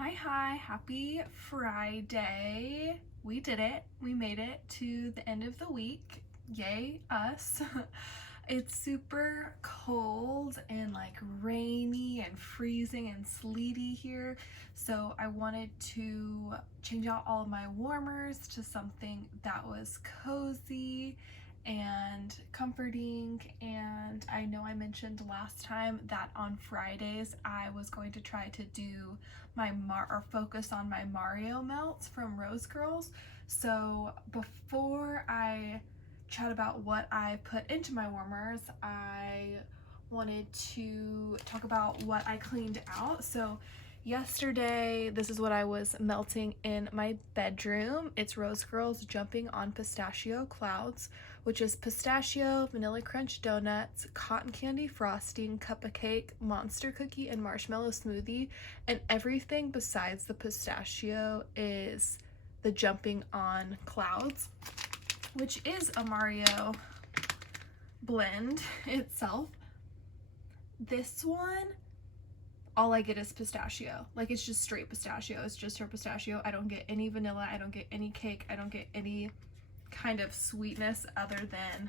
Hi, happy Friday. We did it. We made it to the end of the week. Yay, us. It's super cold and like rainy and freezing and sleety here. So I wanted to change out all of my warmers to something that was cozy and comforting. And I know I mentioned last time that on Fridays I was going to try to do my focus on my Mario melts from Rose Girls. So before I chat about what I put into my warmers, I wanted to talk about what I cleaned out. So yesterday, this is what I was melting in my bedroom. It's Rose Girls Jumping on Pistachio Clouds, which is pistachio, vanilla crunch donuts, cotton candy frosting, cupcake, monster cookie, and marshmallow smoothie. And everything besides the pistachio is the Jumping on Clouds, which is a Mario blend itself. This one, all I get is pistachio. Like, it's just straight pistachio. It's just her pistachio. I don't get any vanilla. I don't get any cake. I don't get any kind of sweetness other than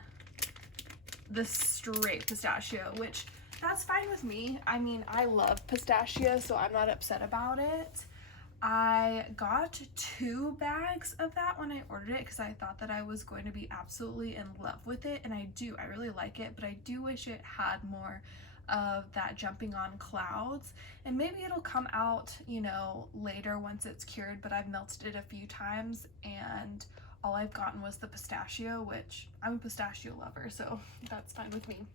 the straight pistachio, which that's fine with me. I mean, I love pistachio, so I'm not upset about it. I got 2 bags of that when I ordered it because I thought that I was going to be absolutely in love with it, and I really like it, but I do wish it had more of that Jumping on Clouds, and maybe it'll come out, later once it's cured, but I've melted it a few times and all I've gotten was the pistachio, which I'm a pistachio lover, so that's fine with me.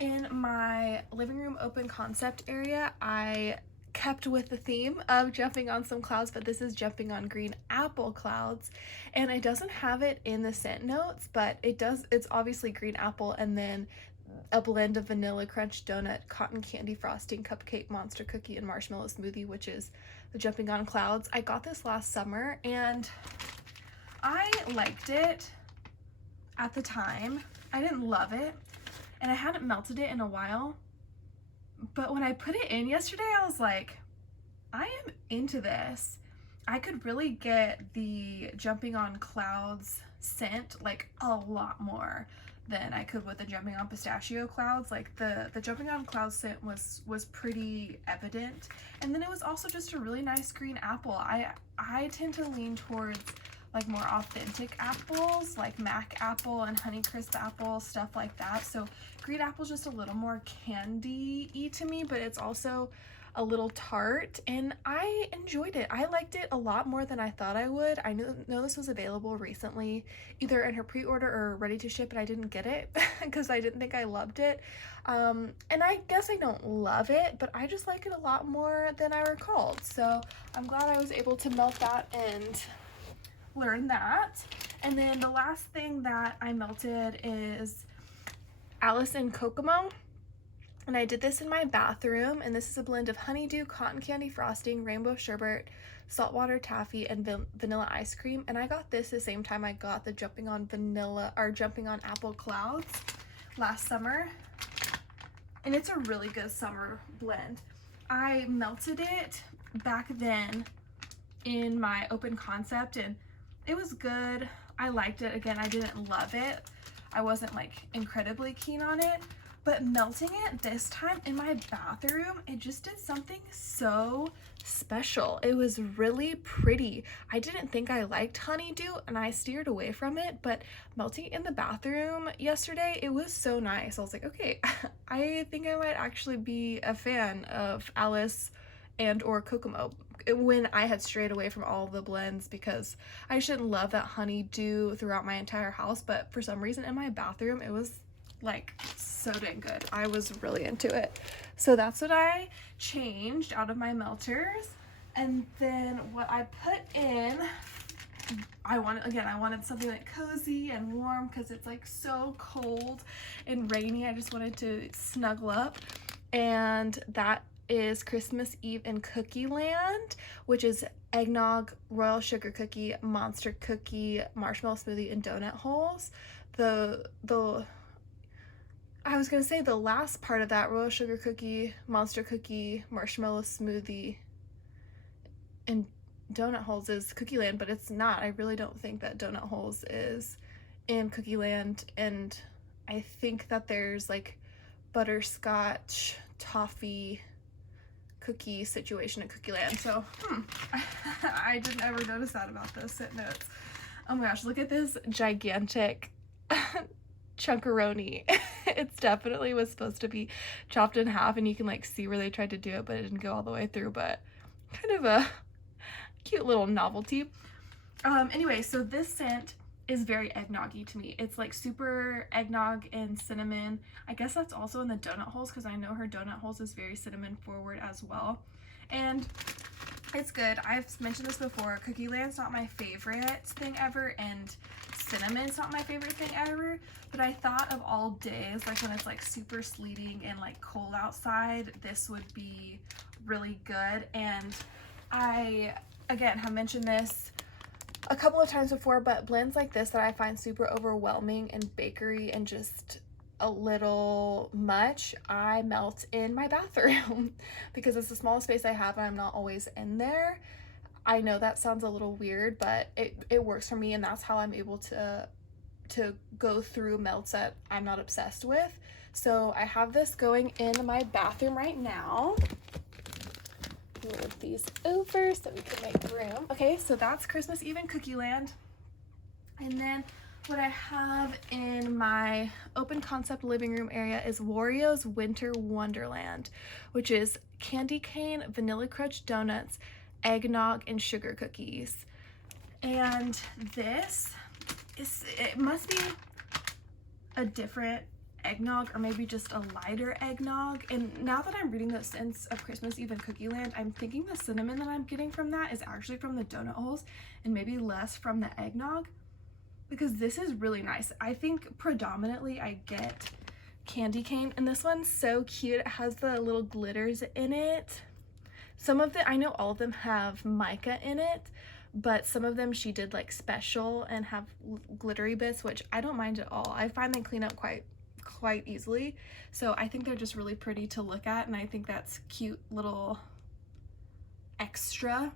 In my living room open concept area, I kept with the theme of jumping on some clouds, but this is jumping on green apple clouds, and it doesn't have it in the scent notes, but it's obviously green apple and then a blend of vanilla crunch donut, cotton candy frosting, cupcake, monster cookie, and marshmallow smoothie, which is the Jumping on Clouds. I got this last summer and I liked it at the time. I didn't love it and I hadn't melted it in a while, but when I put it in yesterday, I was like, I am into this. I could really get the Jumping on Clouds scent like a lot more than I could with the Jumping on Pistachio Clouds. Like the Jumping on Clouds scent was pretty evident, and then it was also just a really nice green apple. I tend to lean towards like more authentic apples, like Mac apple and Honeycrisp apple, stuff like that. So green apple's just a little more candy-y to me, but it's also a little tart, and I enjoyed it. I liked it a lot more than I thought I would. I know this was available recently, either in her pre-order or ready to ship, and I didn't get it because I didn't think I loved it. And I guess I don't love it, but I just like it a lot more than I recalled. So I'm glad I was able to melt that and learn that. And then the last thing that I melted is Alice and Kokomo. And I did this in my bathroom, and this is a blend of honeydew, cotton candy frosting, rainbow sherbet, saltwater taffy, and vanilla ice cream. And I got this the same time I got the Jumping on Apple Clouds last summer. And it's a really good summer blend. I melted it back then in my open concept, and it was good. I liked it. Again, I didn't love it. I wasn't like incredibly keen on it. But melting it this time in my bathroom, it just did something so special. It was really pretty. I didn't think I liked honeydew and I steered away from it, but melting it in the bathroom yesterday, it was so nice. I was like, okay, I think I might actually be a fan of Alice and or Kokomo when I had strayed away from all the blends, because I shouldn't love that honeydew throughout my entire house, but for some reason in my bathroom, it was like so dang good. I was really into it. So that's what I changed out of my melters. And then what I put in, I wanted something like cozy and warm because it's like so cold and rainy. I just wanted to snuggle up, and that is Christmas Eve in Cookieland, which is eggnog, royal sugar cookie, monster cookie, marshmallow smoothie, and donut holes. I was gonna say the last part of that, royal sugar cookie, monster cookie, marshmallow smoothie, in donut holes is Cookieland, but it's not. I really don't think that donut holes is in Cookieland, and I think that there's like butterscotch toffee cookie situation at Cookieland. So I didn't ever notice that about those sit notes. Oh my gosh, look at this gigantic chunkaroni. It's definitely was supposed to be chopped in half, and you can like see where they tried to do it, but it didn't go all the way through, but kind of a cute little novelty. Anyway, so this scent is very eggnoggy to me. It's like super eggnog and cinnamon. I guess that's also in the donut holes, because I know her donut holes is very cinnamon forward as well. And it's good. I've mentioned this before. Cookieland's not my favorite thing ever, and cinnamon's not my favorite thing ever. But I thought of all days, like when it's like super sleeting and like cold outside, this would be really good. And I, again, have mentioned this a couple of times before, but blends like this that I find super overwhelming and bakery and just a little much, I melt in my bathroom because it's the smallest space I have and I'm not always in there. I know that sounds a little weird, but it works for me, and that's how I'm able to go through melts that I'm not obsessed with. So I have this going in my bathroom right now. Move these over so we can make room. Okay, so that's Christmas Eve in Cookieland. And then what I have in my open concept living room area is Wario's Winter Wonderland, which is candy cane, vanilla crunch donuts, eggnog, and sugar cookies. And this is, it must be a different eggnog, or maybe just a lighter eggnog. And now that I'm reading the scents of Christmas Eve in Cookieland, I'm thinking the cinnamon that I'm getting from that is actually from the donut holes and maybe less from the eggnog, because this is really nice. I think predominantly I get candy cane, and this one's so cute. It has the little glitters in it. Some of the, I know all of them have mica in it, but some of them she did like special and have glittery bits, which I don't mind at all. I find they clean up quite easily. So I think they're just really pretty to look at, and I think that's cute little extra.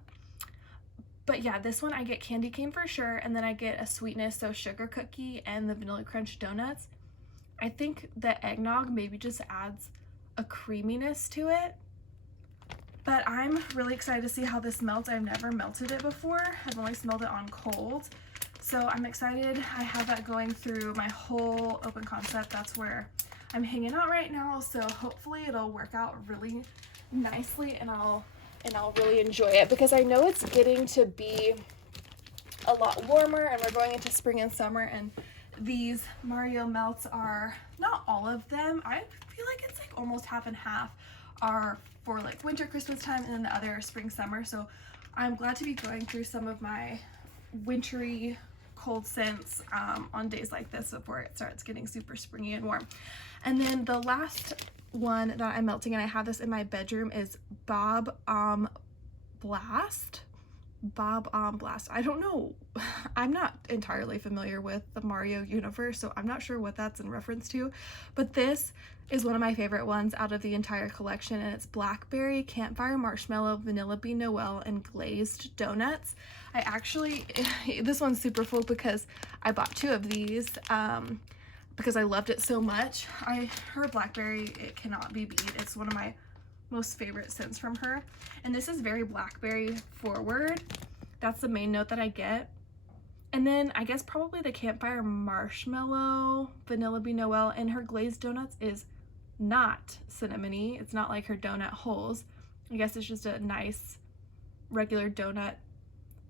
But yeah, this one I get candy cane for sure, and then I get a sweetness, so sugar cookie and the vanilla crunch donuts. I think the eggnog maybe just adds a creaminess to it, but I'm really excited to see how this melts. I've never melted it before. I've only smelled it on cold. So I'm excited. I have that going through my whole open concept. That's where I'm hanging out right now. So hopefully it'll work out really nicely, and I'll really enjoy it, because I know it's getting to be a lot warmer and we're going into spring and summer, and these Wario melts are, not all of them, I feel like it's like almost half and half are for like winter, Christmas time, and then the other spring, summer. So I'm glad to be going through some of my wintry cold scents on days like this before it starts getting super springy and warm. And then the last one that I'm melting, and I have this in my bedroom, is bob-omb blast. Bob-omb blast. I don't know. I'm not entirely familiar with the Mario universe, so I'm not sure what that's in reference to, but this is one of my favorite ones out of the entire collection, and it's blackberry, campfire marshmallow, vanilla bean Noel, and glazed donuts. I actually, this one's super full because I bought 2 of these because I loved it so much. Her blackberry, it cannot be beat. It's one of my most favorite scents from her, and this is very blackberry forward. That's the main note that I get. And then I guess probably the campfire marshmallow, vanilla bean Noel, and her glazed donuts is not cinnamony. It's not like her donut holes. I guess it's just a nice regular donut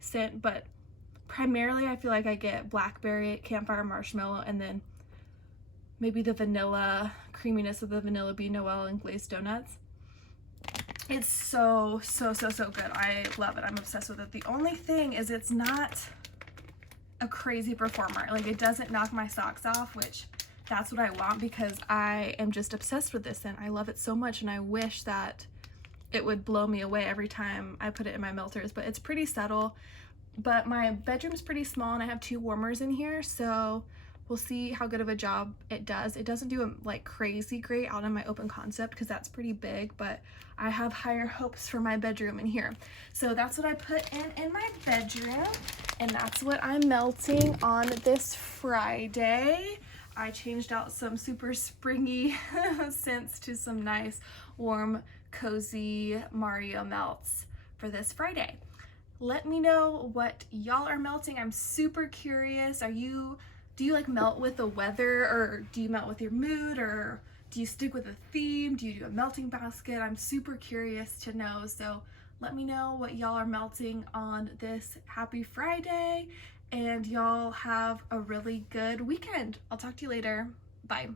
scent, but primarily I feel like I get blackberry, campfire marshmallow, and then maybe the vanilla creaminess of the vanilla bean Noel and glazed donuts. It's so good. I love it. I'm obsessed with it. The only thing is it's not a crazy performer. Like, it doesn't knock my socks off, which that's what I want, because I am just obsessed with this and I love it so much, and I wish that it would blow me away every time I put it in my melters. But it's pretty subtle. But my bedroom's pretty small and I have 2 warmers in here, so We'll see how good of a job it does. It doesn't do like crazy great out in my open concept because that's pretty big, but I have higher hopes for my bedroom in here. So that's what I put in my bedroom, and that's what I'm melting on this Friday. I changed out some super springy scents to some nice, warm, cozy Mario melts for this Friday. Let me know what y'all are melting. I'm super curious. Do you like melt with the weather, or do you melt with your mood, or do you stick with a theme? Do you do a melting basket? I'm super curious to know. So let me know what y'all are melting on this happy Friday, and y'all have a really good weekend. I'll talk to you later. Bye.